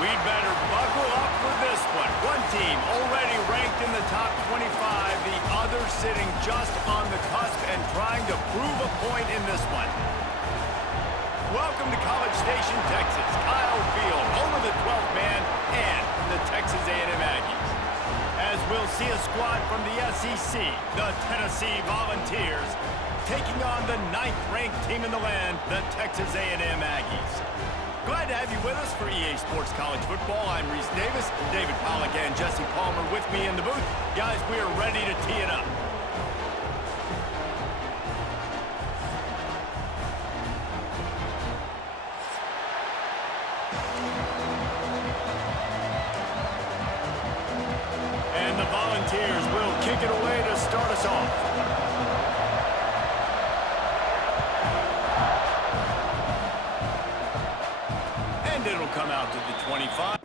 We'd better buckle up for this one. One team already ranked in the top 25, the other sitting just on the cusp and trying to prove a point in this one. Welcome to College Station, Texas. Kyle Field, home of the 12th man and the Texas A&M Aggies. As we'll see a squad from the SEC, the Tennessee Volunteers, taking on the 9th-ranked team in the land, the Texas A&M Aggies. Glad to have you with us for EA Sports College Football. I'm Reese Davis, David Pollack and Jesse Palmer with me in the booth. Guys, we are ready to tee it up. And the Volunteers will kick it away to start us off. And it'll come out to the 25.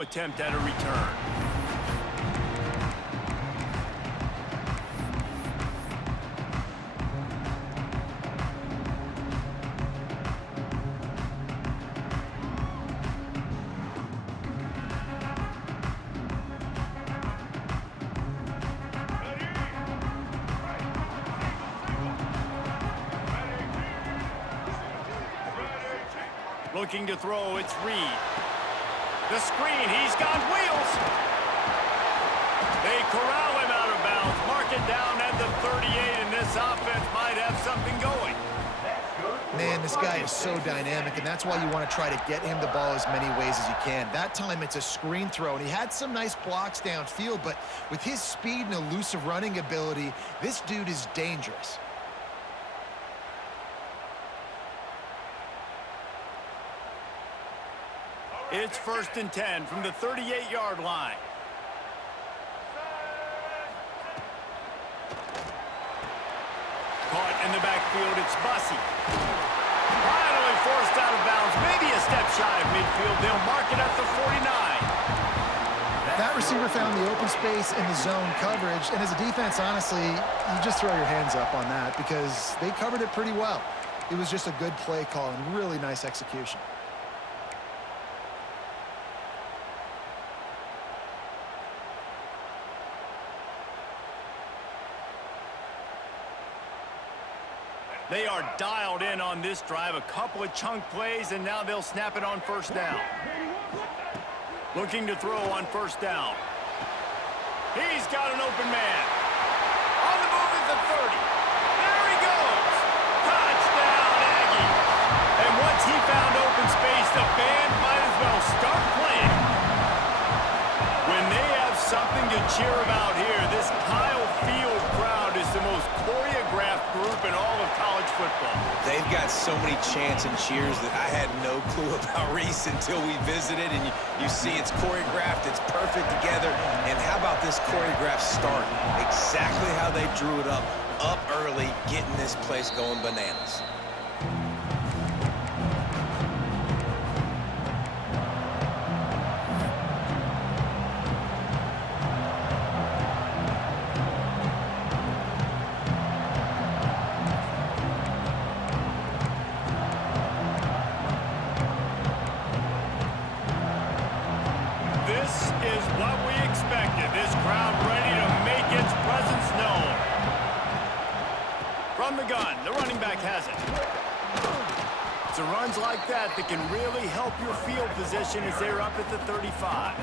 Attempt at a return. Looking to throw, it's Reed. The screen, he's got wheels. They corral him out of bounds, mark it down at the 38, and this offense might have something going. Man, this guy is so dynamic, and that's why you want to try to get him the ball as many ways as you can. That time, it's a screen throw, and he had some nice blocks downfield, but with his speed and elusive running ability, this dude is dangerous. It's 1st and 10 from the 38-yard line. Caught in the backfield, it's Bussey. Finally forced out of bounds, maybe a step shy of midfield. They'll mark it at the 49. That receiver found the open space in the zone coverage, and as a defense, honestly, you just throw your hands up on that because they covered it pretty well. It was just a good play call and really nice execution. They are dialed in on this drive, a couple of chunk plays, and now they'll snap it on 1st down. Looking to throw on 1st down. He's got an open man. On the move at the 30. There he goes. Touchdown, Aggie. And once he found open space, the band might as well start playing. When they have something to cheer about here, this Kyle Field crowd is the most choreographed group in all of college football. They've got so many chants and cheers that I had no clue about Reese until we visited, and you see it's choreographed, it's perfect together. And how about this choreographed start? Exactly how they drew it up early, getting this place going bananas. This is what we expected. This crowd ready to make its presence known. From the gun, the running back has it. It's the runs like that that can really help your field position as they're up at the 35.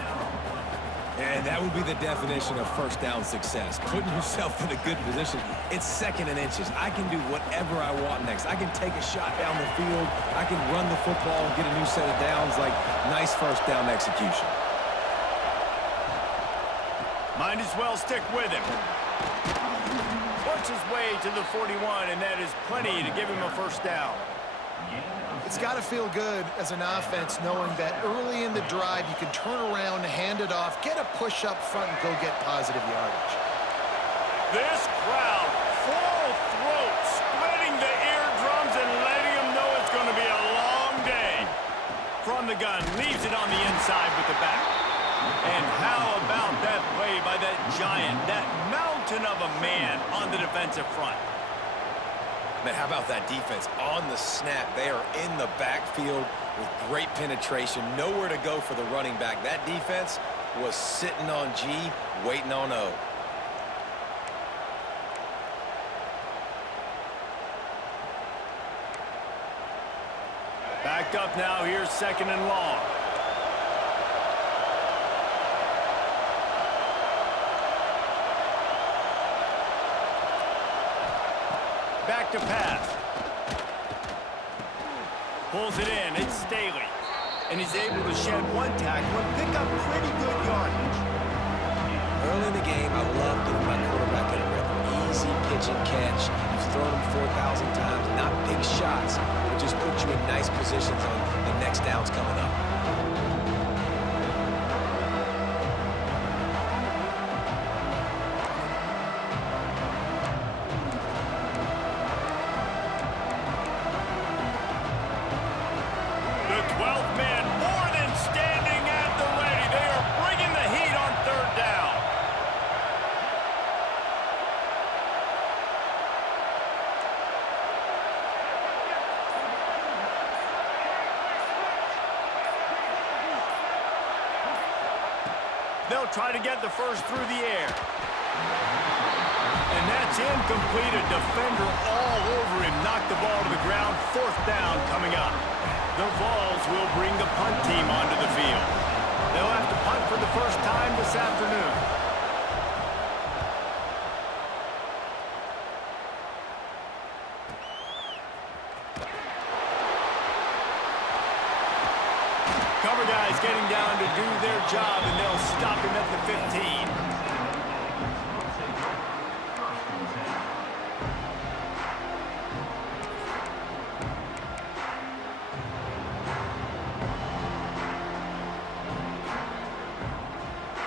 And that would be the definition of first down success. Putting yourself in a good position. It's second and inches. I can do whatever I want next. I can take a shot down the field. I can run the football and get a new set of downs. Like, nice first down execution. Might as well stick with him. Works his way to the 41, and that is plenty to give him a first down. It's got to feel good as an offense knowing that early in the drive you can turn around, hand it off, get a push up front, and go get positive yardage. This crowd, full throat, splitting the eardrums and letting them know it's going to be a long day. From the gun, leaves it on the inside with the back. And how about that play by that giant, that mountain of a man on the defensive front? Man, how about that defense on the snap? They are in the backfield with great penetration. Nowhere to go for the running back. That defense was sitting on G, waiting on O. Backed up now, here's second and long. Back to pass. Pulls it in, it's Staley. And he's able to shed one tackle and pick up pretty good yardage. Early in the game, I love giving my quarterback a rhythm. Easy pitch and catch. You've thrown him 4,000 times. Not big shots, but just put you in nice positions on the next downs coming up. They'll try to get the first through the air. And that's incomplete. A defender all over him. Knocked the ball to the ground. Fourth down coming up. The Vols will bring the punt team onto the field. They'll have to punt for the first time this afternoon. Cover guys getting down to do their job, and they'll stop him at the 15.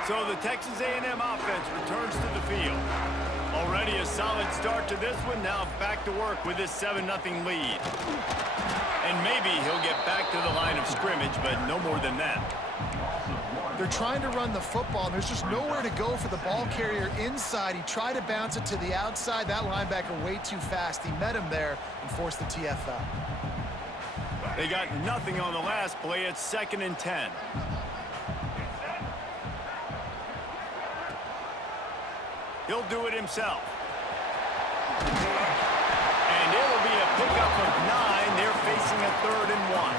So the Texas A&M offense returns to the field. Already a solid start to this one. Now back to work with this 7-0 lead. And maybe he'll get back to the line of scrimmage, but no more than that. They're trying to run the football, and there's just nowhere to go for the ball carrier inside. He tried to bounce it to the outside. That linebacker way too fast. He met him there and forced the TFL. They got nothing on the last play. It's 2nd and 10. He'll do it himself. And it'll be a pickup of 9. They're facing a 3rd and 1.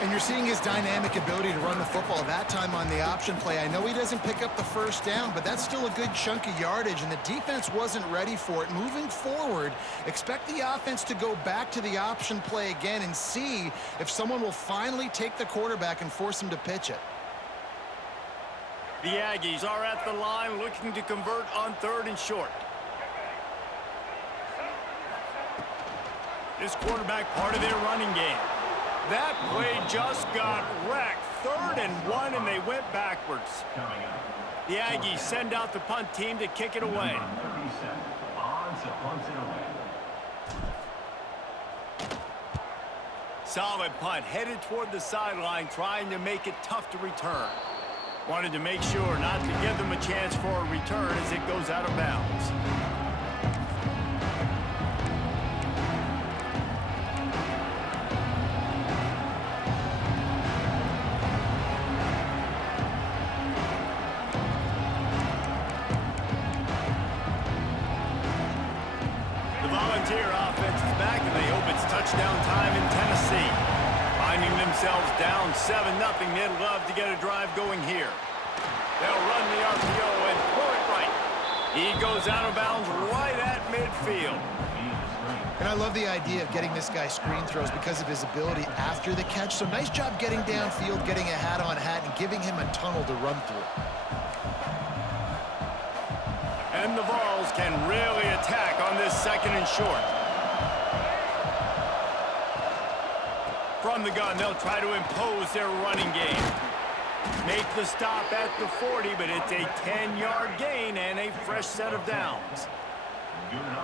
And you're seeing his dynamic ability to run the football, that time on the option play. I know he doesn't pick up the first down, but that's still a good chunk of yardage, and the defense wasn't ready for it. Moving forward, expect the offense to go back to the option play again and see if someone will finally take the quarterback and force him to pitch it. The Aggies are at the line looking to convert on 3rd and short. This quarterback part of their running game. That play just got wrecked. 3rd and 1, and they went backwards. The Aggies send out the punt team to kick it away. Solid punt, headed toward the sideline, trying to make it tough to return. Wanted to make sure not to give them a chance for a return as it goes out of bounds. touchdown time in Tennessee. Finding themselves down 7-0, they'd love to get a drive going here. They'll run the RPO and throw it right. He goes out of bounds right at midfield. And I love the idea of getting this guy screen throws because of his ability after the catch. So nice job getting downfield, getting a hat-on-hat, and giving him a tunnel to run through. And the Vols can really attack on this 2nd and short. From the gun, they'll try to impose their running game. Make the stop at the 40, but it's a 10-yard gain and a fresh set of downs.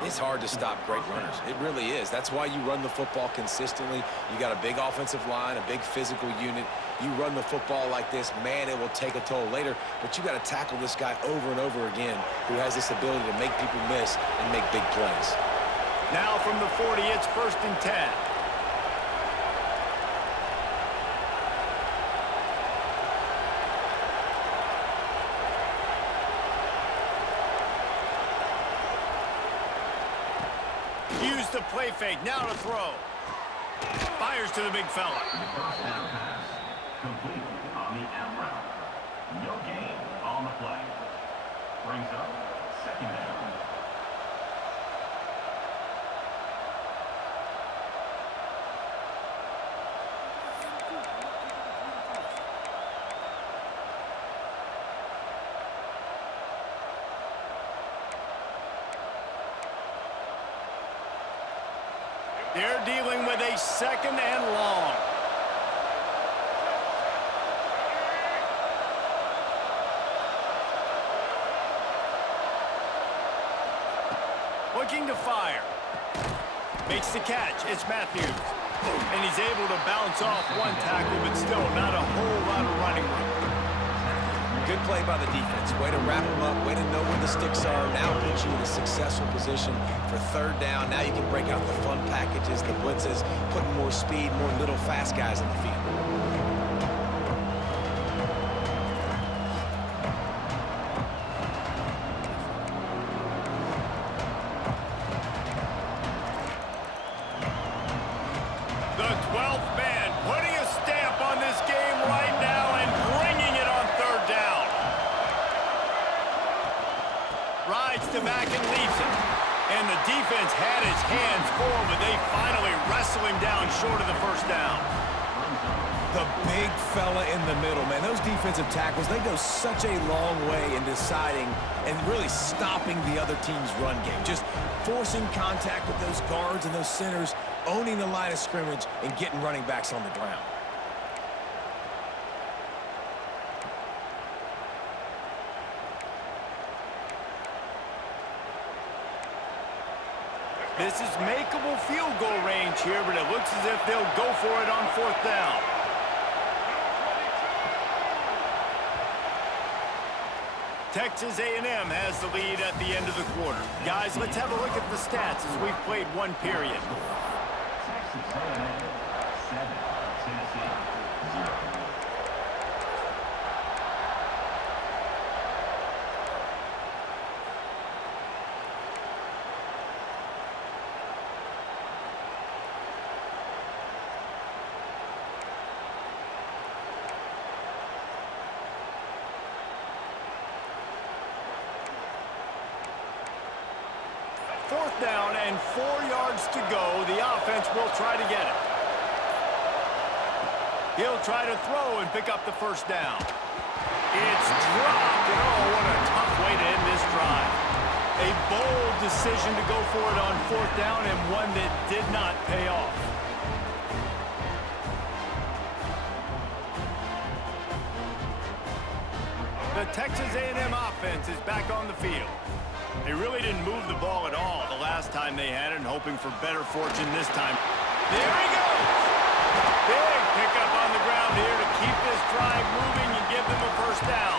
It's hard to stop great runners. It really is. That's why you run the football consistently. You got a big offensive line, a big physical unit. You run the football like this, man, it will take a toll later. But you got to tackle this guy over and over again who has this ability to make people miss and make big plays. Now from the 40, it's 1st and 10. Use the play fake, now to throw. Fires to the big fella. First down pass, complete on the out route. No gain on the play. Brings up 2nd down. They're dealing with a 2nd and long. Looking to fire. Makes the catch. It's Matthews. And he's able to bounce off one tackle, but still not a whole lot of running room. Good play by the defense. Way to wrap them up. Way to know where the sticks are. Now puts you in a successful position for 3rd down. Now you can break out the fun packages, the blitzes, putting more speed, more little fast guys in the field. The 12th man putting a stamp on this game right now and bringing it on 3rd down. Rides to back and leaves it. And the defense had his hands full, but they finally wrestle him down short of the 1st down. The big fella in the middle, man. Those defensive tackles, they go such a long way in deciding and really stopping the other team's run game. Just forcing contact with those guards and those centers, owning the line of scrimmage, and getting running backs on the ground. This is makeable field goal range here, but it looks as if they'll go for it on 4th down. Texas A&M has the lead at the end of the quarter. Guys, let's have a look at the stats as we've played one period. Texas A&M 7, Tennessee 0. Fourth down and 4 yards to go. The offense will try to get it. He'll try to throw and pick up the 1st down. It's dropped. And oh, what a tough way to end this drive. A bold decision to go for it on 4th down and one that did not pay off. The Texas A&M offense is back on the field. They really didn't move the ball at all the last time they had it, and hoping for better fortune this time. There he goes! Big pickup on the ground here to keep this drive moving and give them a 1st down.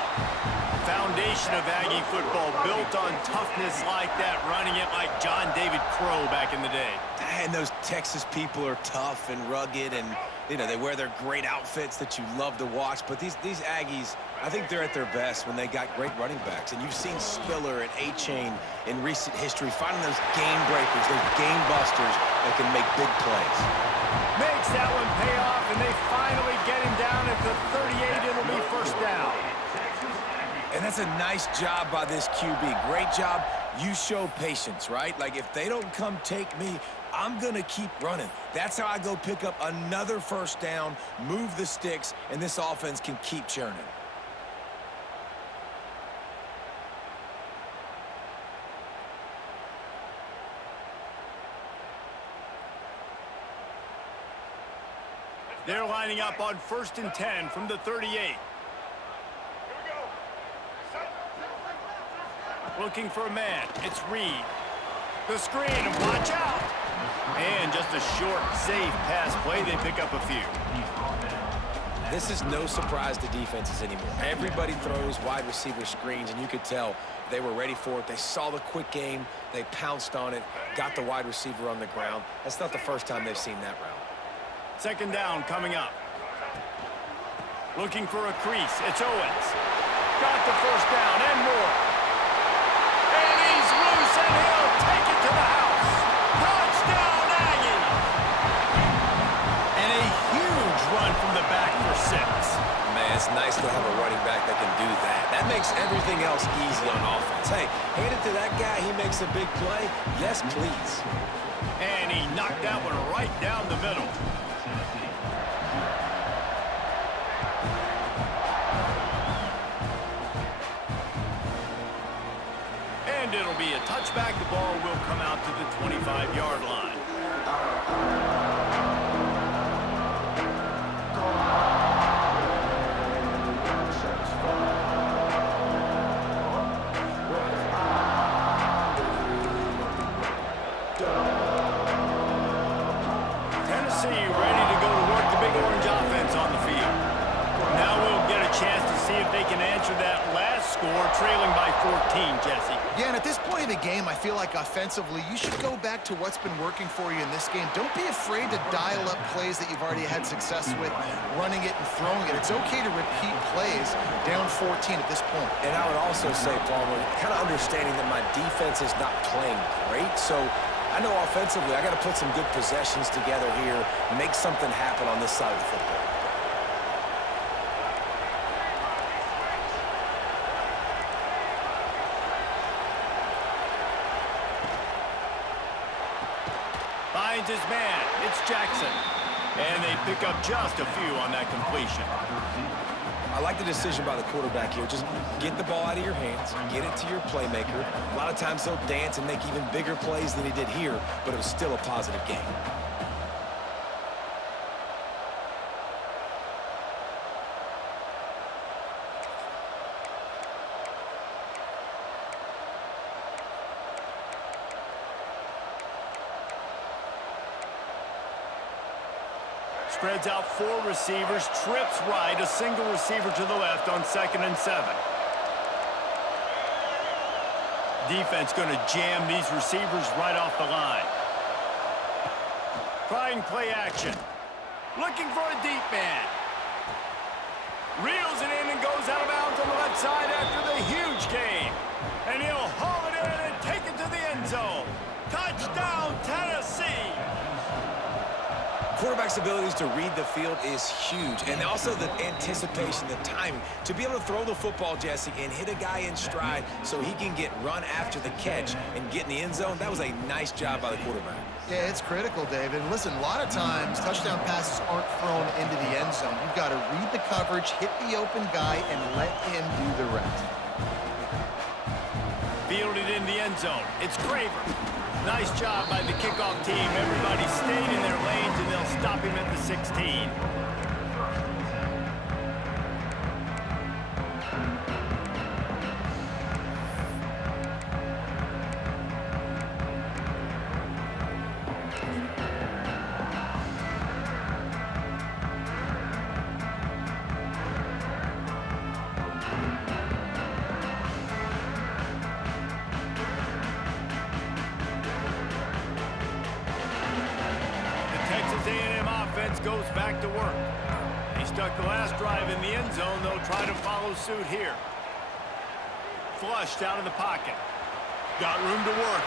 Foundation of Aggie football built on toughness like that, running it like John David Crow back in the day. And those Texas people are tough and rugged, and you know, they wear their great outfits that you love to watch. But these Aggies, I think they're at their best when they got great running backs. And you've seen Spiller and A-Chain in recent history finding those game breakers, those game busters that can make big plays. Makes that one pay off, and they finally get him down at the 38. It'll be first down. And that's a nice job by this QB. Great job. You show patience, right? Like, if they don't come take me, I'm going to keep running. That's how I go pick up another first down, move the sticks, and this offense can keep churning. They're lining up on 1st and 10 from the 38. Looking for a man. It's Reed. The screen, and watch out. And just a short, safe pass play. They pick up a few. This is no surprise to defenses anymore. Everybody throws wide receiver screens, and you could tell they were ready for it. They saw the quick game. They pounced on it, got the wide receiver on the ground. That's not the first time they've seen that route. Second down coming up. Looking for a crease. It's Owens. Got the first down and more. And he's loose, and he'll take it to the house. Touchdown, Aggies! And a huge run from the back for 6. Man, it's nice to have a running back that can do that. That makes everything else easy on offense. Hey, hand it to that guy. He makes a big play. Yes, please. And he knocked that one right down the middle. And it'll be a touchback. The ball will come out to the 25-yard line. Tennessee ready to go to work the Big Orange offense on the field. Now we'll get a chance to see if they can answer that last score, trailing by 14, Jesse. Yeah, and at this point of the game, I feel like offensively, you should go back to what's been working for you in this game. Don't be afraid to dial up plays that you've already had success with, running it and throwing it. It's okay to repeat plays down 14 at this point. And I would also say, Palmer, kind of understanding that my defense is not playing great, so I know offensively I got to put some good possessions together here, make something happen on this side of the football. Finds his man. It's Jackson. And they pick up just a few on that completion. I like the decision by the quarterback here. Just get the ball out of your hands, get it to your playmaker. A lot of times he'll dance and make even bigger plays than he did here, but it was still a positive game. Spreads out 4 receivers, trips right, a single receiver to the left on 2nd and 7. Defense going to jam these receivers right off the line. Trying play action. Looking for a deep man. Reels it in and goes out of bounds on the left side after the huge gain. And he'll haul it in and take it to the end zone. Touchdown, Tennessee! Quarterback's abilities to read the field is huge, and also the anticipation, the timing. To be able to throw the football, Jesse, and hit a guy in stride so he can get run after the catch and get in the end zone, that was a nice job by the quarterback. Yeah, it's critical, David. And listen, a lot of times touchdown passes aren't thrown into the end zone. You've got to read the coverage, hit the open guy, and let him do the rest. Fielded in the end zone. It's Craver. Nice job by the kickoff team. Everybody stayed in their lanes, and they'll stop him at the 16. defense goes back to work. He stuck the last drive in the end zone. They'll try to follow suit here. Flushed out of the pocket. Got room to work.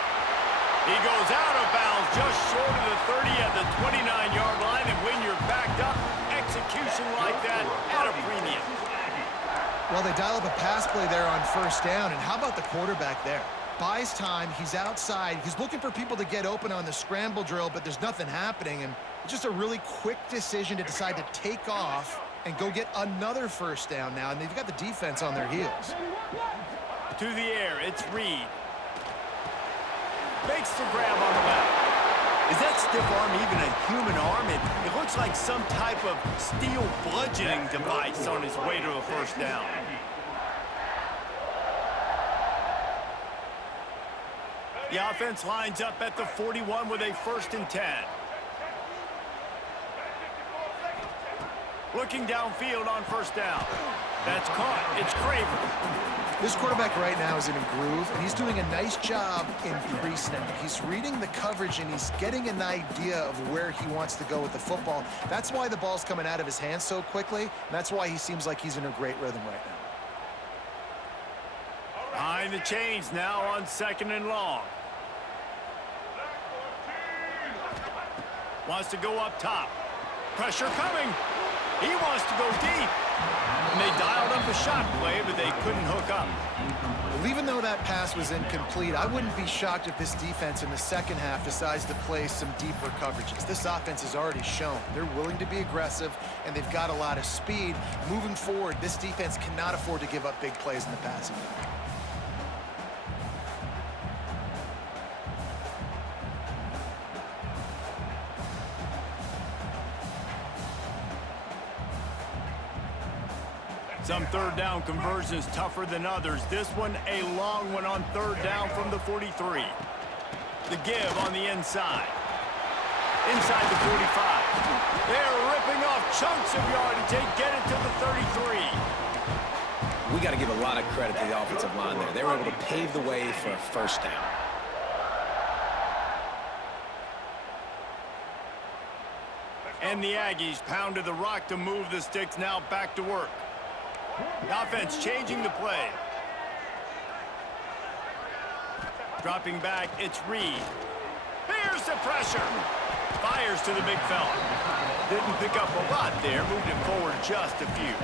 He goes out of bounds just short of the 30 at the 29-yard line. And when you're backed up, execution like that at a premium. Well, they dial up a pass play there on first down. And how about the quarterback there? Buys time. He's outside. He's looking for people to get open on the scramble drill, but there's nothing happening. And it's just a really quick decision to decide to take off and go get another first down now. And they've got the defense on their heels. To the air, it's Reed. Makes the grab on the left. Is that stiff arm even a human arm? It looks like some type of steel bludgeoning device on his way to a first down. The offense lines up at the 41 with a 1st and 10. Looking downfield on first down. That's caught. It's Craver. This quarterback right now is in a groove, and he's doing a nice job in pre-snap. He's reading the coverage, and he's getting an idea of where he wants to go with the football. That's why the ball's coming out of his hands so quickly, and that's why he seems like he's in a great rhythm right now. Behind the chains now on 2nd and long. Wants to go up top. Pressure coming. He wants to go deep. And they dialed up a shot play, but they couldn't hook up. Well, even though that pass was incomplete, I wouldn't be shocked if this defense in the second half decides to play some deeper coverages. This offense has already shown they're willing to be aggressive, and they've got a lot of speed. Moving forward, this defense cannot afford to give up big plays in the passing game. Some third down conversions tougher than others. This one a long one on 3rd down from the 43. The give on the inside. Inside the 45. They're ripping off chunks of yardage. They get it to the 33. We got to give a lot of credit to the offensive line there. They were able to pave the way for a first down. And the Aggies pound to the rock to move the sticks now back to work. The offense changing the play. Dropping back, it's Reed. Here's the pressure. Fires to the big fella. Didn't pick up a lot there, moved it forward just a few.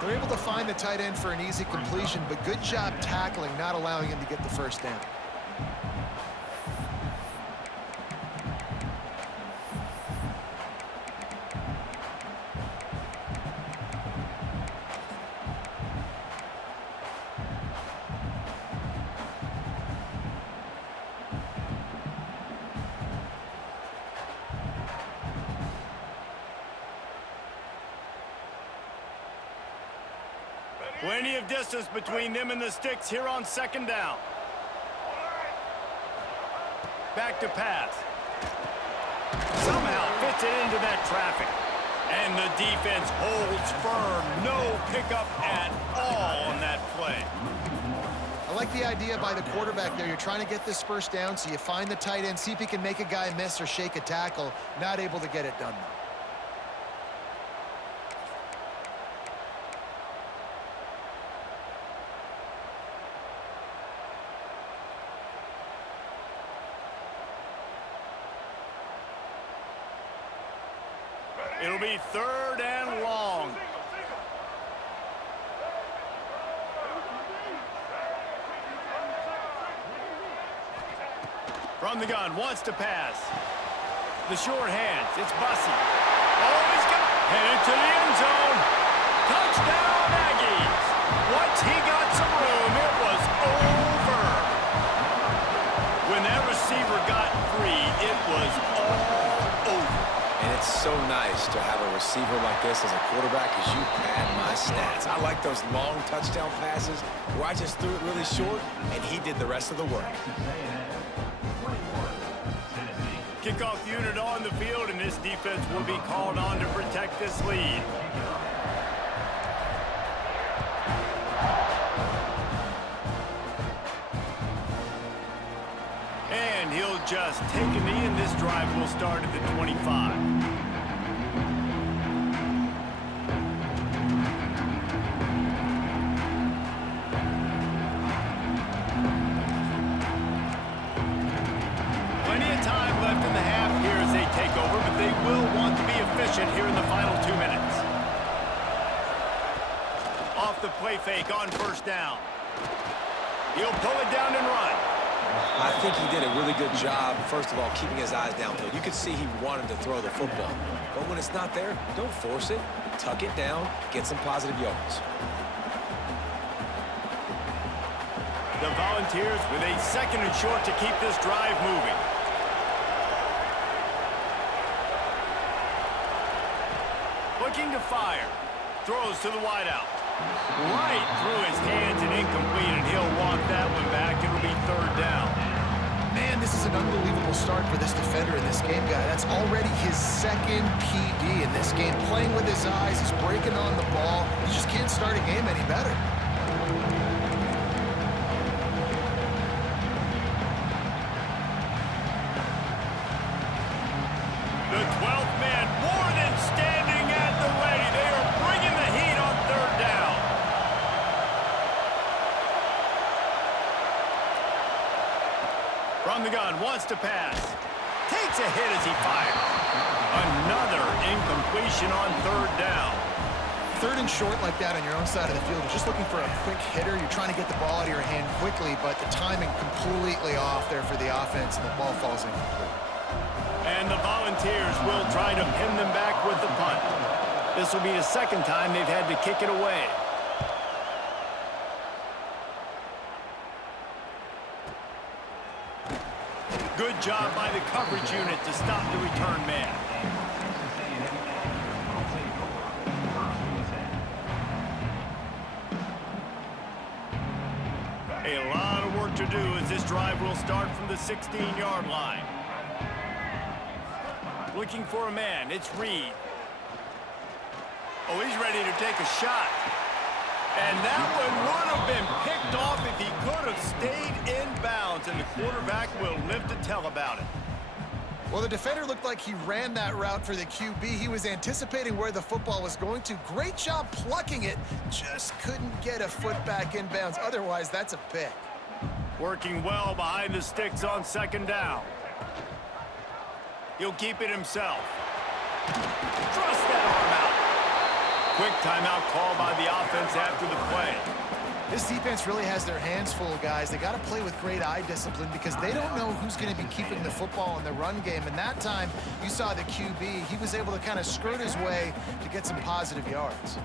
They're able to find the tight end for an easy completion, but good job tackling, not allowing him to get the first down. Plenty of distance between them and the sticks here on 2nd down. Back to pass. Somehow fits it into that traffic. And the defense holds firm. No pickup at all on that play. I like the idea by the quarterback there. You're trying to get this first down, so you find the tight end, see if he can make a guy miss or shake a tackle. Not able to get it done, though. It'll be 3rd and long. From the gun, wants to pass. The short hands, it's Bussey. Oh, he's got headed to the end zone. Touchdown, Aggies. Once he got some room, it was over. When that receiver got free, it was all over. And it's so nice to have a receiver like this as a quarterback because you pad my stats. I like those long touchdown passes where I just threw it really short and he did the rest of the work. Kickoff unit on the field, and this defense will be called on to protect this lead. And he'll just take a knee, and this drive will start at the 25. they will want to be efficient here in the final 2 minutes. Off the play fake on first down. He'll pull it down and run. I think he did a really good job, first of all, keeping his eyes downfield. You could see he wanted to throw the football. But when it's not there, don't force it. Tuck it down, get some positive yards. The Volunteers with a 2nd and short to keep this drive moving. Looking to fire. Throws to the wideout. Right through his hands and incomplete, and he'll walk that one back. It'll be 3rd down. Man, this is an unbelievable start for this defender in this game, guy. That's already his 2nd PD in this game. Playing with his eyes, he's breaking on the ball. You just can't start a game any better. The 12th man more than standing at the ready. They are bringing the heat on 3rd down. From the gun, wants to pass. Takes a hit as he fires. Another incompletion on 3rd down. 3rd and short like that on your own side of the field. You're just looking for a quick hitter. You're trying to get the ball out of your hand quickly, but the timing completely off there for the offense, and the ball falls incomplete. And the Volunteers will try to pin them back with the punt. This will be the 2nd time they've had to kick it away. Good job by the coverage unit to stop the return man. A lot of work to do as this drive will start from the 16-yard line. Looking for a man, it's Reed. Oh, he's ready to take a shot. And that one would have been picked off if he could have stayed in bounds, and the quarterback will live to tell about it. Well, the defender looked like he ran that route for the QB. He was anticipating where the football was going to. Great job plucking it. Just couldn't get a foot back in bounds. Otherwise, that's a pick. Working well behind the sticks on 2nd down. He'll keep it himself. Thrust that arm out. Quick timeout call by the offense after the play. This defense really has their hands full, guys. They got to play with great eye discipline because they don't know who's going to be keeping the football in the run game. And that time, you saw the QB. He was able to kind of skirt his way to get some positive yards.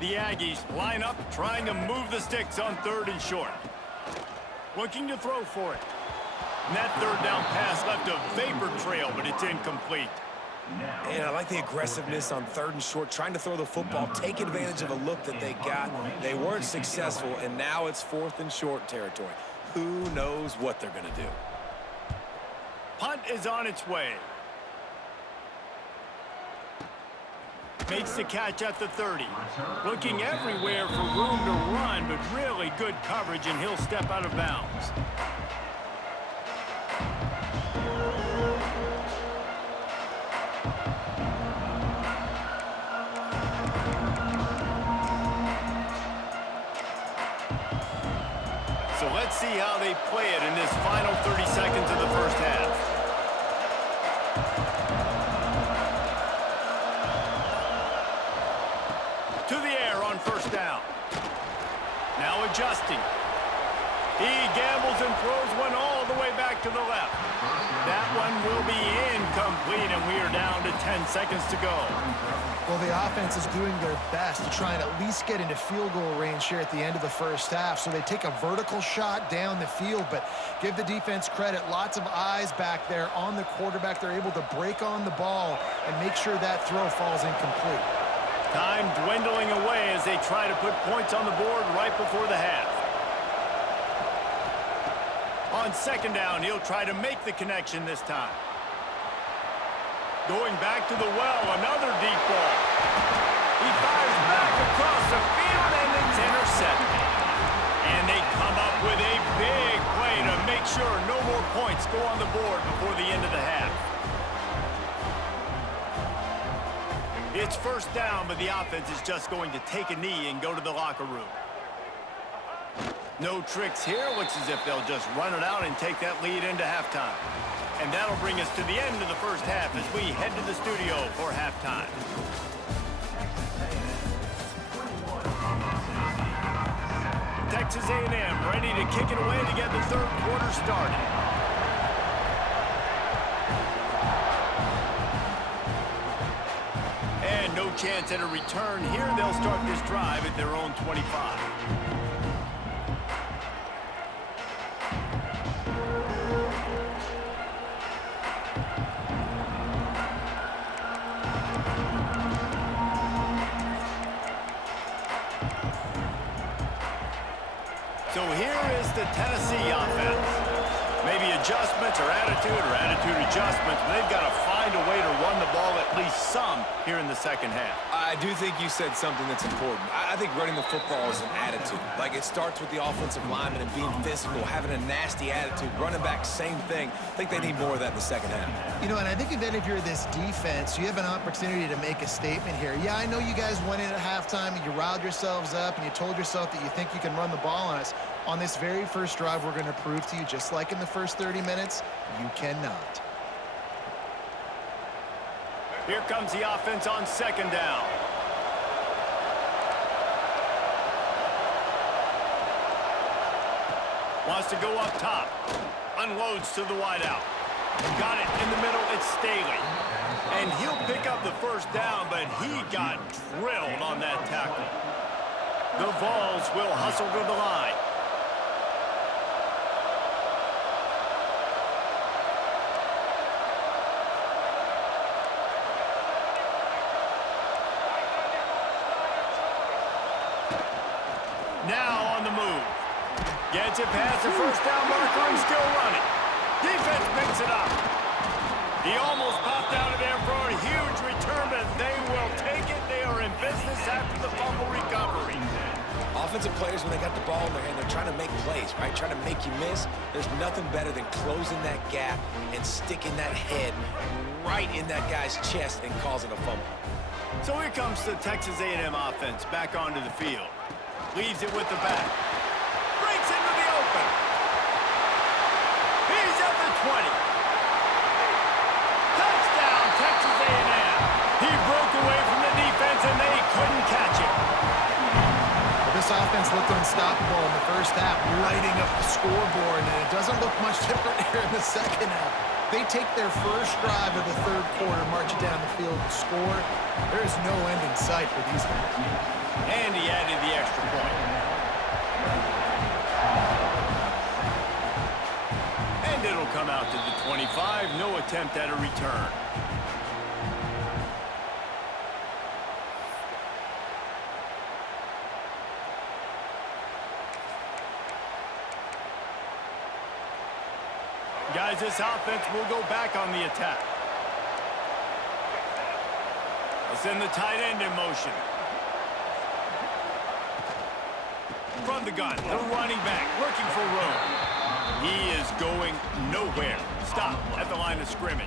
The Aggies line up, trying to move the sticks on 3rd and short. Looking to throw for it. And that 3rd down pass left a vapor trail, but it's incomplete. And I like the aggressiveness on 3rd and short, trying to throw the football, take advantage of a look that they got. They weren't successful, and now it's 4th and short territory. Who knows what they're going to do? Punt is on its way. Makes the catch at the 30. Looking everywhere for room to run, but really good coverage, and he'll step out of bounds. So let's see how they play it in this final 30 seconds of the first half. To the air on 1st down. Now adjusting. He gambles and throws one all the way back to the left. That one will be incomplete, and we are down to 10 seconds to go. Well, the offense is doing their best to try and at least get into field goal range here at the end of the first half. So they take a vertical shot down the field, but give the defense credit. Lots of eyes back there on the quarterback. They're able to break on the ball and make sure that throw falls incomplete. Time dwindling away as they try to put points on the board right before the half. On 2nd down, he'll try to make the connection this time. Going back to the well, another deep ball. He fires back across the field, and it's intercepted. And they come up with a big play to make sure no more points go on the board before the end of the half. It's 1st down, but the offense is just going to take a knee and go to the locker room. No tricks here. Looks as if they'll just run it out and take that lead into halftime. And that'll bring us to the end of the first half as we head to the studio for halftime. Texas A&M ready to kick it away to get the third quarter started. And no chance at a return here. They'll start this drive at their own 25. So here is the Tennessee offense. Maybe adjustments or attitude adjustments, but they've got to find a way to run the ball at least some here in the second half. I do think you said something that's important. I think running the football is an attitude. Like, it starts with the offensive lineman and being physical, having a nasty attitude. Running back, same thing. I think they need more of that in the second half. You know, and I think that if you're this defense, you have an opportunity to make a statement here. Yeah, I know you guys went in at halftime and you riled yourselves up and you told yourself that you think you can run the ball on us. On this very first drive, we're going to prove to you, just like in the first 30 minutes, you cannot. Here comes the offense on second down. Wants to go up top. Unloads to the wideout. Got it in the middle. It's Staley. And he'll pick up the first down, but he got drilled on that tackle. The Vols will hustle to the line. Now on the move. Gets it past the first down marker and still running. Defense picks it up. He almost popped out of there for a huge return, but they will take it. They are in business after the fumble recovery. Offensive players, when they got the ball in their hand, they're trying to make plays, right? Trying to make you miss. There's nothing better than closing that gap and sticking that head right in that guy's chest and causing a fumble. So here comes the Texas A&M offense back onto the field. Leaves it with the back. Breaks into the open. He's at the 20. Touchdown, Texas A&M. He broke away from the defense, and they couldn't catch him. Well, this offense looked unstoppable in the first half, lighting up the scoreboard, and it doesn't look much different here in the second half. They take their first drive of the third quarter, march it down the field and score. There is no end in sight for these guys. And he added the extra point. And it'll come out to the 25. No attempt at a return. Guys, this offense will go back on the attack. They'll send the tight end in motion. From the gun, the running back looking for room. He is going nowhere. Stop at the line of scrimmage.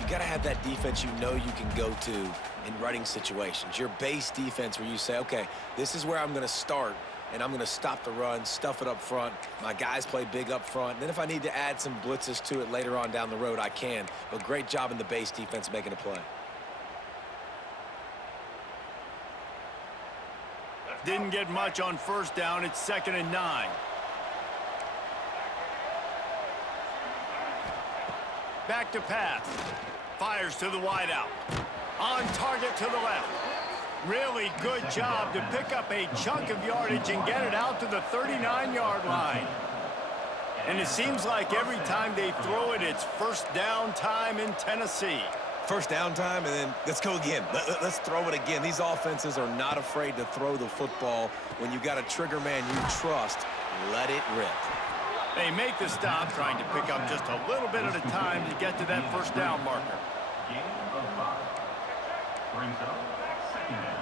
You got to have that defense you know you can go to in running situations. Your base defense where you say, okay, this is where I'm going to start, and I'm going to stop the run, stuff it up front. My guys play big up front. And then if I need to add some blitzes to it later on down the road, I can. But great job in the base defense making a play. Didn't get much on first down. It's 2nd and 9. Back to pass. Fires to the wideout. On target to the left. Really good job to pick up a chunk of yardage and get it out to the 39-yard line. And it seems like every time they throw it, it's first down time in Tennessee. First down time, and then let's go again. Let's throw it again. These offenses are not afraid to throw the football. When you got a trigger man you trust, let it rip. They make the stop, trying to pick up just a little bit at a time to get to that first down marker. Gain of 5. Brings up 2nd down.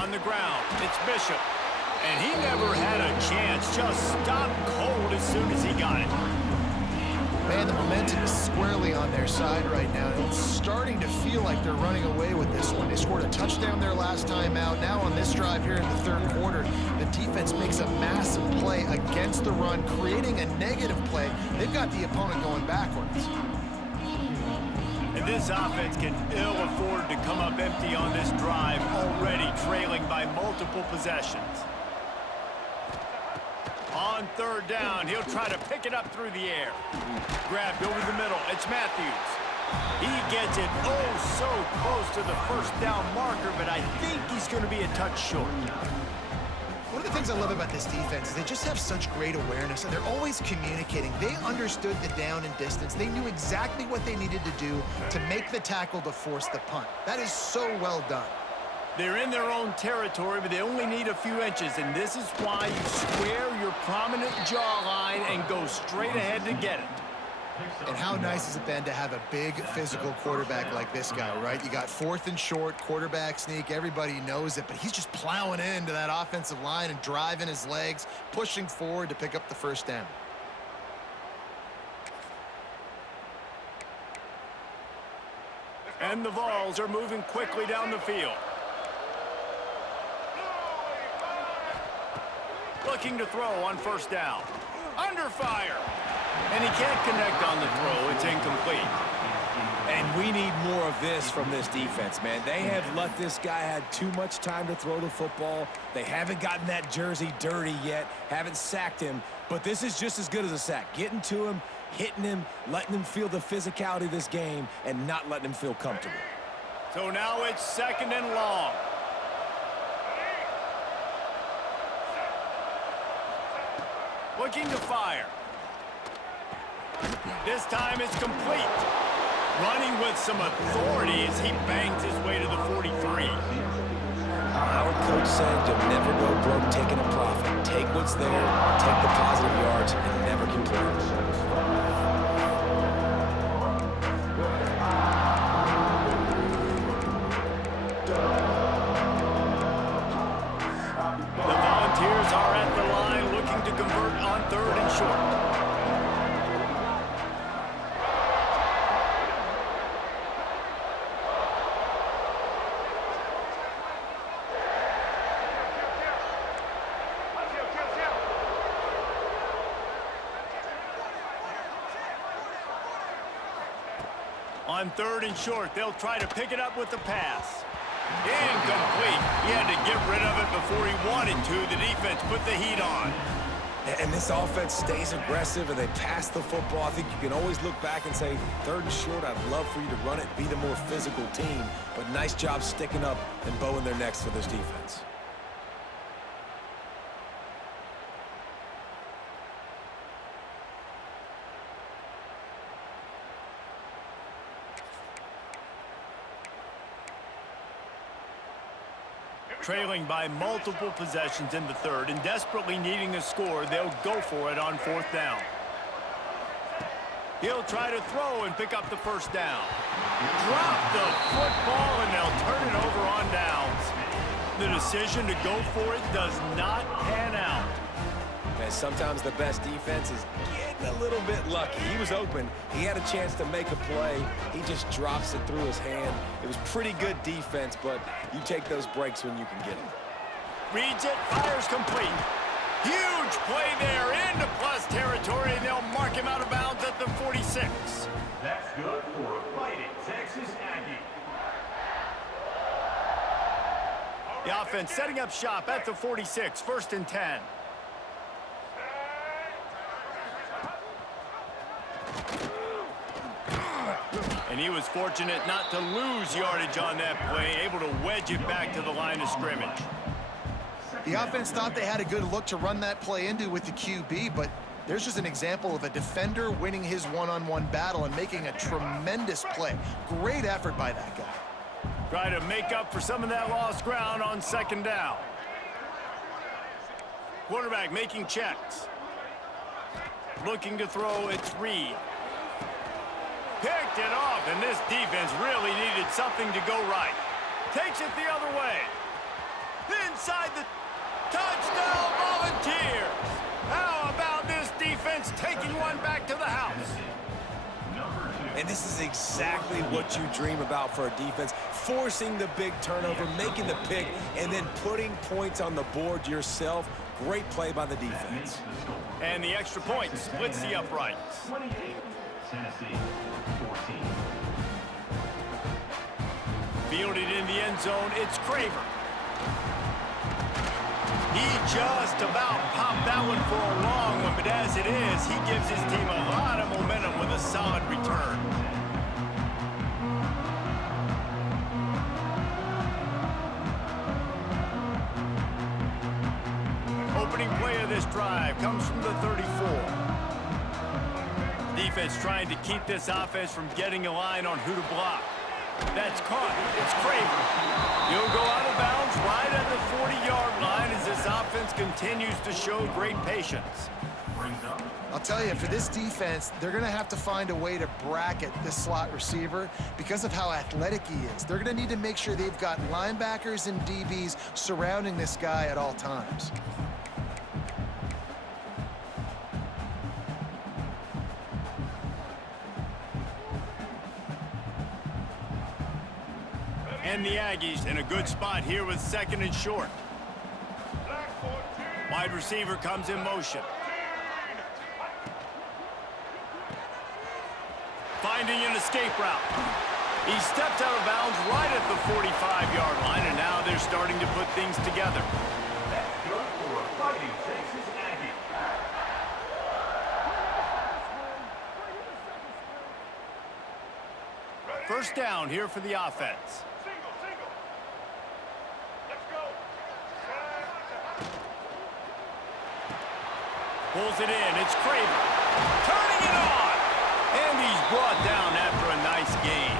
On the ground, it's Bishop. And he never had a chance, just stopped cold as soon as he got it. Man, the momentum is squarely on their side right now. It's starting to feel like they're running away with this one. They scored a touchdown their last time out. Now on this drive here in the third quarter, the defense makes a massive play against the run, creating a negative play. They've got the opponent going backwards. And this offense can ill afford to come up empty on this drive, already trailing by multiple possessions. On third down, he'll try to pick it up through the air. Grabbed over the middle, it's Matthews. He gets it oh so close to the first down marker, but I think he's going to be a touch short. One of the things I love about this defense is they just have such great awareness, and they're always communicating. They understood the down and distance. They knew exactly what they needed to do to make the tackle to force the punt. That is so well done. They're in their own territory, but they only need a few inches, and this is why you square your prominent jawline and go straight ahead to get it. And how nice has it been to have a big physical quarterback like this guy, right? You got fourth and short, quarterback sneak, everybody knows it, but he's just plowing into that offensive line and driving his legs, pushing forward to pick up the first down. And the Vols are moving quickly down the field. Looking to throw on first down. Under fire. And he can't connect on the throw. It's incomplete. And we need more of this from this defense, man. They have let this guy have too much time to throw the football. They haven't gotten that jersey dirty yet, haven't sacked him. But this is just as good as a sack. Getting to him, hitting him, letting him feel the physicality of this game, and not letting him feel comfortable. So now it's second and long. Looking to fire. This time it's complete. Running with some authority as he bangs his way to the 43. Our coach said you'll never go broke taking a profit. Take what's there, take the positive yards, and never complain. The Volunteers are at the line looking to convert on third and short. On third and short, they'll try to pick it up with the pass. Incomplete. He had to get rid of it before he wanted to. The defense put the heat on. And this offense stays aggressive and they pass the football. I think you can always look back and say, third and short, I'd love for you to run it, be the more physical team. But nice job sticking up and bowing their necks for this defense. Trailing by multiple possessions in the third and desperately needing a score, they'll go for it on fourth down. He'll try to throw and pick up the first down. Drop the football and they'll turn it over on downs. The decision to go for it does not pan out. And sometimes the best defense is getting a little bit lucky. He was open. He had a chance to make a play. He just drops it through his hand. It was pretty good defense, but you take those breaks when you can get them. Reads it, fires complete. Huge play there into plus territory, and they'll mark him out of bounds at the 46. That's good for a fighting Texas Aggie. The offense setting up shop at the 46, first and 10. And he was fortunate not to lose yardage on that play, able to wedge it back to the line of scrimmage. The offense thought they had a good look to run that play into with the QB, but there's just an example of a defender winning his one-on-one battle and making a tremendous play. Great effort by that guy. Try to make up for some of that lost ground on second down. Quarterback making checks. Looking to throw, it's Reed. Picked it off, and this defense really needed something to go right. Takes it the other way. Inside the touchdown Volunteers. How about this defense taking one back to the house? And this is exactly what you dream about for a defense, forcing the big turnover, making the pick, and then putting points on the board yourself. Great play by the defense. And the extra point splits the uprights. 28, Tennessee, 14. Fielded in the end zone, it's Craver. He just about popped that one for a long one, but as it is, he gives his team a lot of momentum with a solid return. Opening play of this drive comes from the 34. Defense trying to keep this offense from getting a line on who to block. That's caught. It's Craver. He'll go out of bounds right at the 40-yard line as this offense continues to show great patience. I'll tell you, for this defense, they're going to have to find a way to bracket this slot receiver because of how athletic he is. They're going to need to make sure they've got linebackers and DBs surrounding this guy at all times. And the Aggies in a good spot here with second and short. Wide receiver comes in motion. Finding an escape route. He stepped out of bounds right at the 45-yard line, and now they're starting to put things together. That's good for a fighting Texas Aggie. First down here for the offense. Pulls it in. It's Craver. Turning it on. And he's brought down after a nice gain.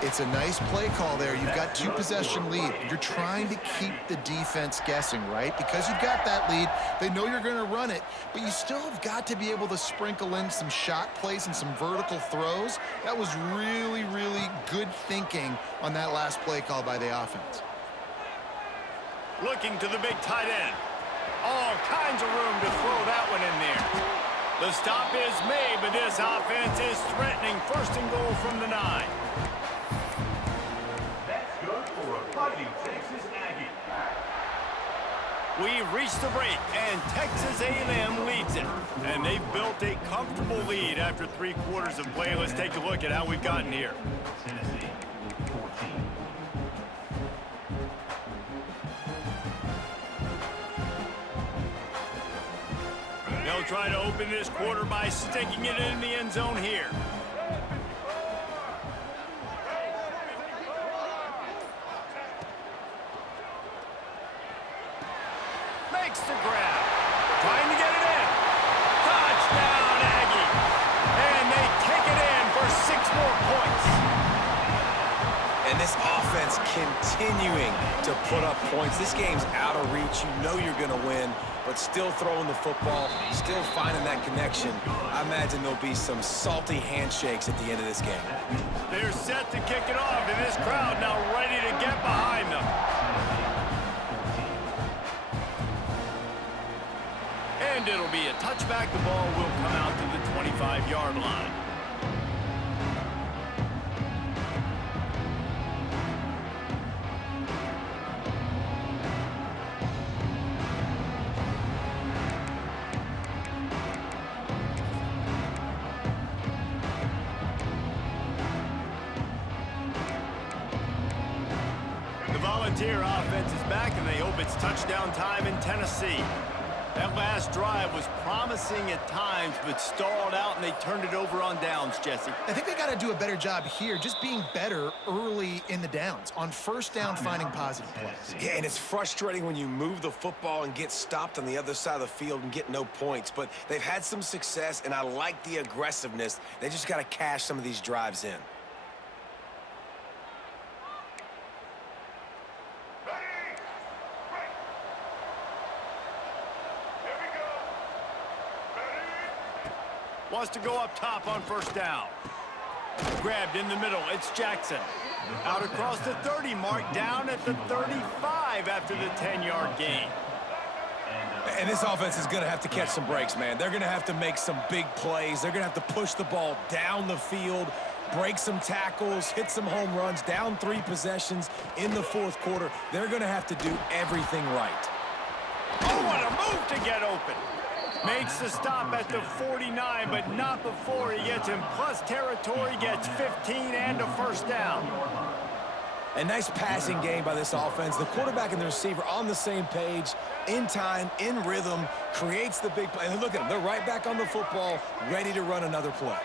It's a nice play call there. You've got two-possession lead. You're trying to keep the defense guessing, right? Because you've got that lead, they know you're going to run it, but you still have got to be able to sprinkle in some shot plays and some vertical throws. That was really, really good thinking on that last play call by the offense. Looking to the big tight end. All kinds of room to throw that one in there. The stop is made, but this offense is threatening first and goal from the 9. That's good for a fighting Texas Aggie. We've reached the break, and Texas A&M leads it. And they've built a comfortable lead after 3 quarters of play. Let's take a look at how we've gotten here. Tennessee, 14. They'll try to open this quarter by sticking it in the end zone here. Makes the grab. Trying to get it in. Touchdown, Aggie. And they take it in for 6 more points. And this offense continuing to put up points. This game's out of reach. You know you're going to win, but still throwing the football, still finding that connection. I imagine there'll be some salty handshakes at the end of this game. They're set to kick it off, and this crowd now ready to get behind them. And it'll be a touchback. The ball will come out to the 25-yard line. Volunteer offense is back, and they hope it's touchdown time in Tennessee. That last drive was promising at times, but stalled out, and they turned it over on downs, Jesse. I think they got to do a better job here, just being better early in the downs. On first down, finding positive plays. Yeah, and it's frustrating when you move the football and get stopped on the other side of the field and get no points. But they've had some success, and I like the aggressiveness. They just got to cash some of these drives in. Wants to go up top on first down. Grabbed in the middle. It's Jackson. Out across the 30 mark, down at the 35 after the 10-yard gain. And this offense is going to have to catch some breaks, man. They're going to have to make some big plays. They're going to have to push the ball down the field, break some tackles, hit some home runs, down 3 possessions in the fourth quarter. They're going to have to do everything right. Oh, what a move to get open. Makes the stop at the 49, but not before he gets in plus territory, gets 15 and a first down. A nice passing game by this offense. The quarterback and the receiver on the same page, in time, in rhythm, creates the big play. And look at them. They're right back on the football, ready to run another play.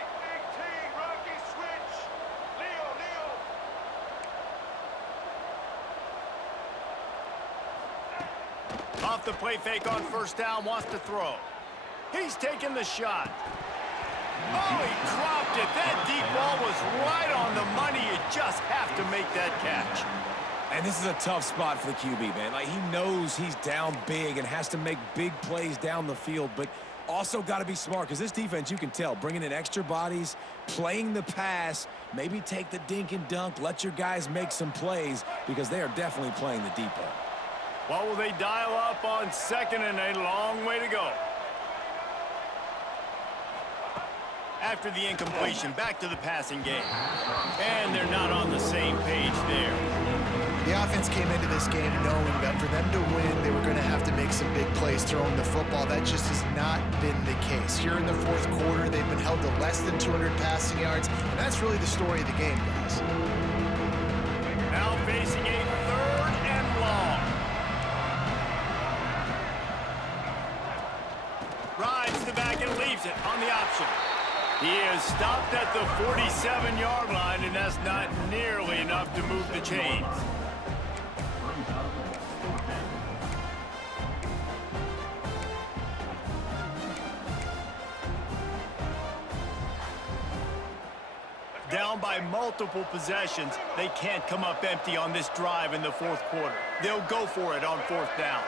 Off the play fake on first down, wants to throw. He's taking the shot. Oh, he dropped it. That deep ball was right on the money. You just have to make that catch. And this is a tough spot for the QB, man. Like, he knows he's down big and has to make big plays down the field, but also got to be smart because this defense, you can tell, bringing in extra bodies, playing the pass, maybe take the dink and dunk, let your guys make some plays because they are definitely playing the deep ball. What will they dial up on second and a long way to go? After the incompletion, back to the passing game. And they're not on the same page there. The offense came into this game knowing that for them to win, they were going to have to make some big plays throwing the football. That just has not been the case. Here in the fourth quarter, they've been held to less than 200 passing yards, and that's really the story of the game, guys. Now facing a third and long. Rides the back and leaves it on the option. He is stopped at the 47-yard line, and that's not nearly enough to move the chains. Down by multiple possessions, they can't come up empty on this drive in the fourth quarter. They'll go for it on fourth down.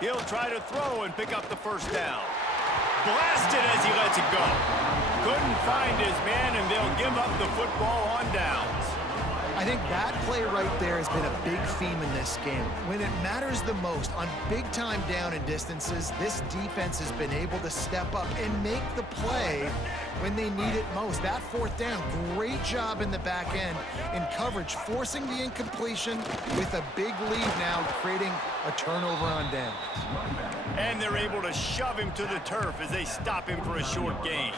He'll try to throw and pick up the first down. Blasted as he lets it go. Couldn't find his man, and they'll give up the football on downs. I think that play right there has been a big theme in this game. When it matters the most, on big-time down and distances, this defense has been able to step up and make the play when they need it most. That fourth down, great job in the back end in coverage, forcing the incompletion with a big lead now, creating a turnover on downs. And they're able to shove him to the turf as they stop him for a short gain.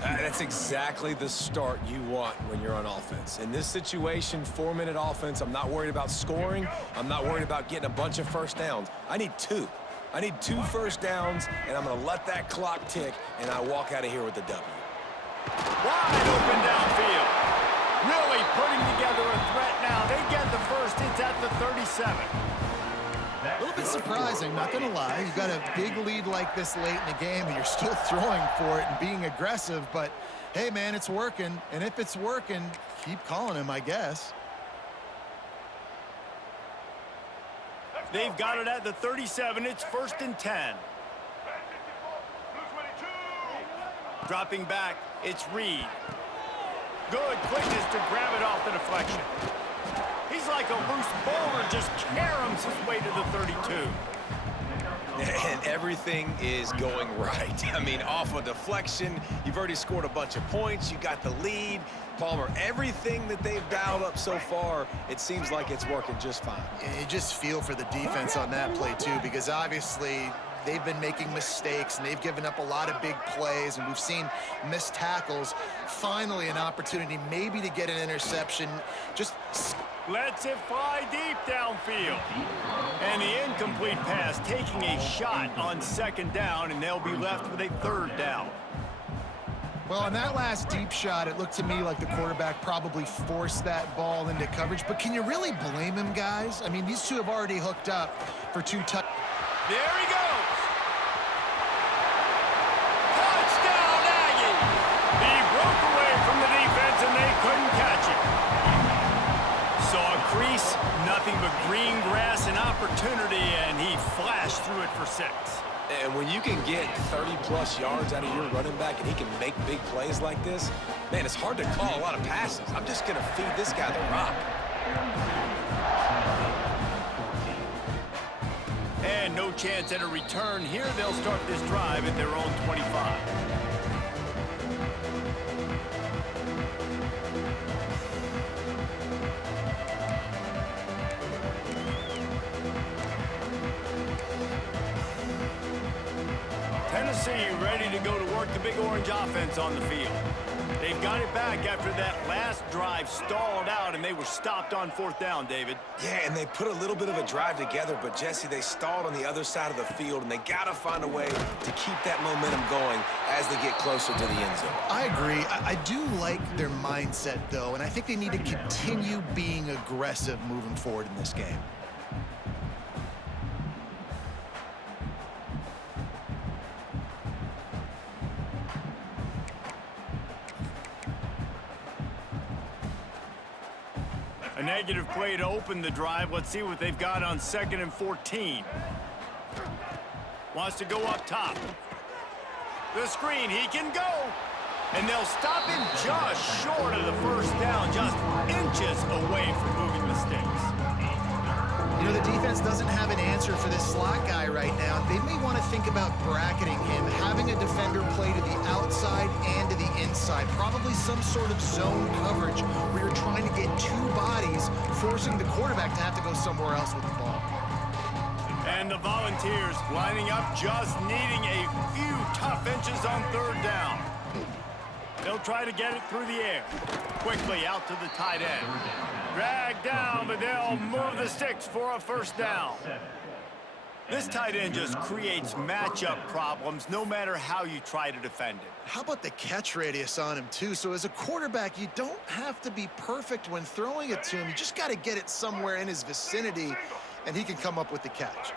That's exactly the start you want when you're on offense. In this situation, 4-minute offense, I'm not worried about scoring. I'm not worried about getting a bunch of first downs. I need 2. I need 2 first downs, and I'm going to let that clock tick, and I walk out of here with the W. Wide open downfield. Really putting together a threat now. They get the first. It's at the 37. A little bit surprising, not going to lie. You've got a big lead like this late in the game, and you're still throwing for it and being aggressive. But, hey, man, it's working. And if it's working, keep calling him, I guess. They've got it at the 37. It's 1st and 10. Dropping back, it's Reed. Good quickness to grab it off the deflection. He's like a loose bowler, just caroms his way to the 32. And everything is going right. I mean, off a deflection, you've already scored a bunch of points. You got the lead. Palmer, everything that they've dialed up so far, it seems like it's working just fine. You just feel for the defense on that play, too, because obviously they've been making mistakes, and they've given up a lot of big plays, and we've seen missed tackles. Finally, an opportunity maybe to get an interception. Just lets it fly deep downfield. And the incomplete pass taking a shot on 2nd down, and they'll be left with a 3rd down. Well, on that last deep shot, it looked to me like the quarterback probably forced that ball into coverage. But can you really blame him, guys? I mean, these two have already hooked up for 2 touchdowns. There he goes. Touchdown, Aggie. He broke away from the defense, and they couldn't catch him. Saw a crease, nothing but green grass and opportunity, and he flashed through it for 6. And when you can get 30-plus yards out of your running back and he can make big plays like this, man, it's hard to call a lot of passes. I'm just going to feed this guy the rock. And no chance at a return here. They'll start this drive at their own 25. Tennessee ready to go to work the Big Orange offense on the field. They've got it back after that last drive stalled out, and they were stopped on 4th down, David. Yeah, and they put a little bit of a drive together, but, Jesse, they stalled on the other side of the field, and they got to find a way to keep that momentum going as they get closer to the end zone. I agree. I do like their mindset, though, and I think they need to continue being aggressive moving forward in this game. A negative play to open the drive. Let's see what they've got on 2nd and 14. Wants to go up top. The screen, he can go. And they'll stop him just short of the 1st down, just inches away from moving the sticks. You know, the defense doesn't have an answer for this slot guy right now. They may want to think about bracketing him, having a defender play to the outside and to the inside. Probably some sort of zone coverage where you're trying to get 2 bodies, forcing the quarterback to have to go somewhere else with the ball. And the Volunteers lining up, just needing a few tough inches on 3rd down. They'll try to get it through the air. Quickly out to the tight end. Drag down, but they'll move the sticks for a 1st down. This tight end just creates matchup problems no matter how you try to defend it. How about the catch radius on him, too? So as a quarterback, you don't have to be perfect when throwing it to him. You just got to get it somewhere in his vicinity, and he can come up with the catch.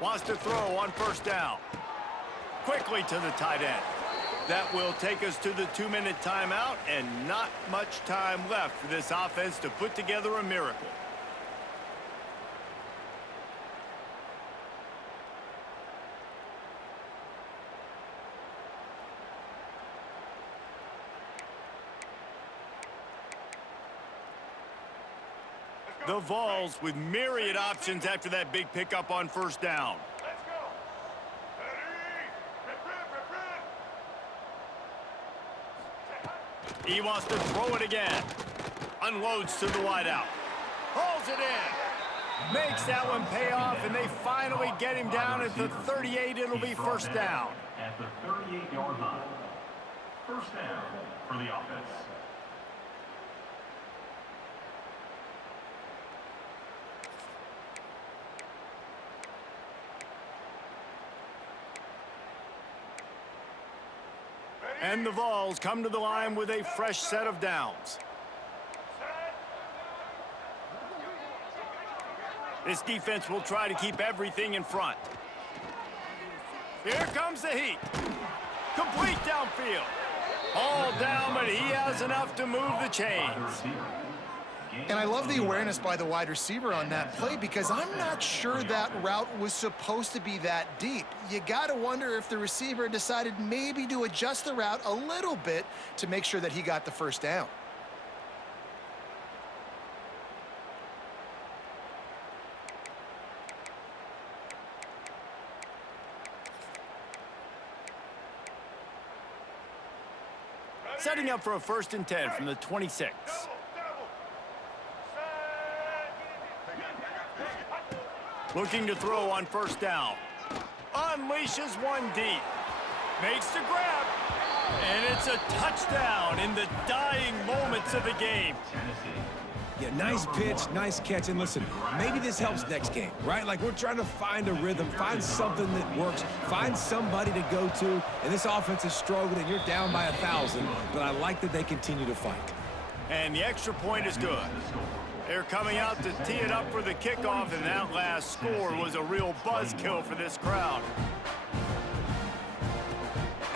Wants to throw on 1st down. Quickly to the tight end. That will take us to the 2-minute timeout, and not much time left for this offense to put together a miracle. The Vols with myriad options after that big pickup on 1st down. He wants to throw it again. Unloads to the wideout. Hauls it in. Makes that one pay off, and they finally get him down at the 38. It'll be 1st down. At the 38-yard line. 1st down for the offense. And the Vols come to the line with a fresh set of downs. This defense will try to keep everything in front. Here comes the heat. Complete downfield. All down, but he has enough to move the chains. And I love the awareness by the wide receiver on that play, because I'm not sure that route was supposed to be that deep. You got to wonder if the receiver decided maybe to adjust the route a little bit to make sure that he got the 1st down. Setting up for a 1st and 10 from the 26. Looking to throw on 1st down. Unleashes one deep. Makes the grab. And it's a touchdown in the dying moments of the game. Yeah, nice pitch, nice catch. And listen, maybe this helps next game, right? Like, we're trying to find a rhythm, find something that works, find somebody to go to. And this offense is struggling, and you're down by 1,000. But I like that they continue to fight. And the extra point is good. They're coming out to tee it up for the kickoff, and that last score was a real buzzkill for this crowd.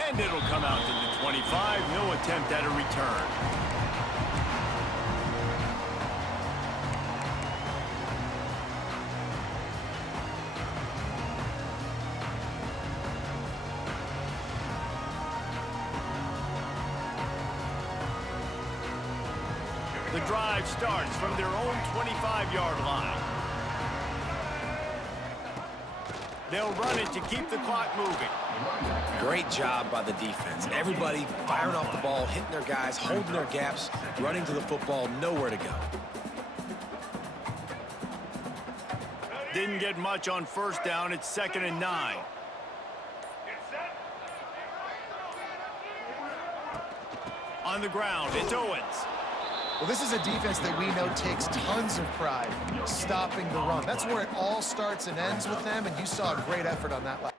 And it'll come out to the 25. No attempt at a return. The drive starts from their own 25-yard line. They'll run it to keep the clock moving. Great job by the defense. Everybody firing off the ball, hitting their guys, holding their gaps, running to the football, nowhere to go. Didn't get much on first down. It's 2nd and 9. On the ground, it's Owens. Well, this is a defense that we know takes tons of pride stopping the run. That's where it all starts and ends with them, and you saw a great effort on that last.